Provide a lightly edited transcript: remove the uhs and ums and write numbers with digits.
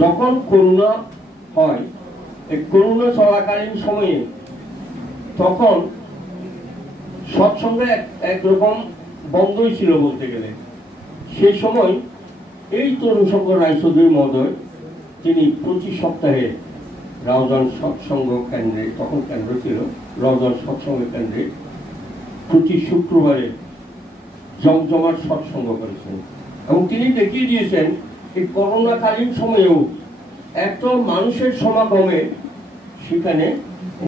যখন করোনা হয়, এই করোনা চলাকালীন সময়ে তখন সৎসঙ্গে একরকম বন্ধই ছিল বলতে গেলে। সেই সময় এই তরুণ শঙ্কর রায়চৌধুরী মহোদয় তিনি প্রতি সপ্তাহে রাউজান সৎসঙ্গ কেন্দ্রে, তখন কেন্দ্র ছিল রাউজান সৎসঙ্গ কেন্দ্রে, প্রতি শুক্রবারে জমজমাট সৎসঙ্গ করেছেন। এবং তিনি দেখিয়ে দিয়েছেন এই করোনাকালীন সময়েও এত মানুষের সমাগমে সেখানে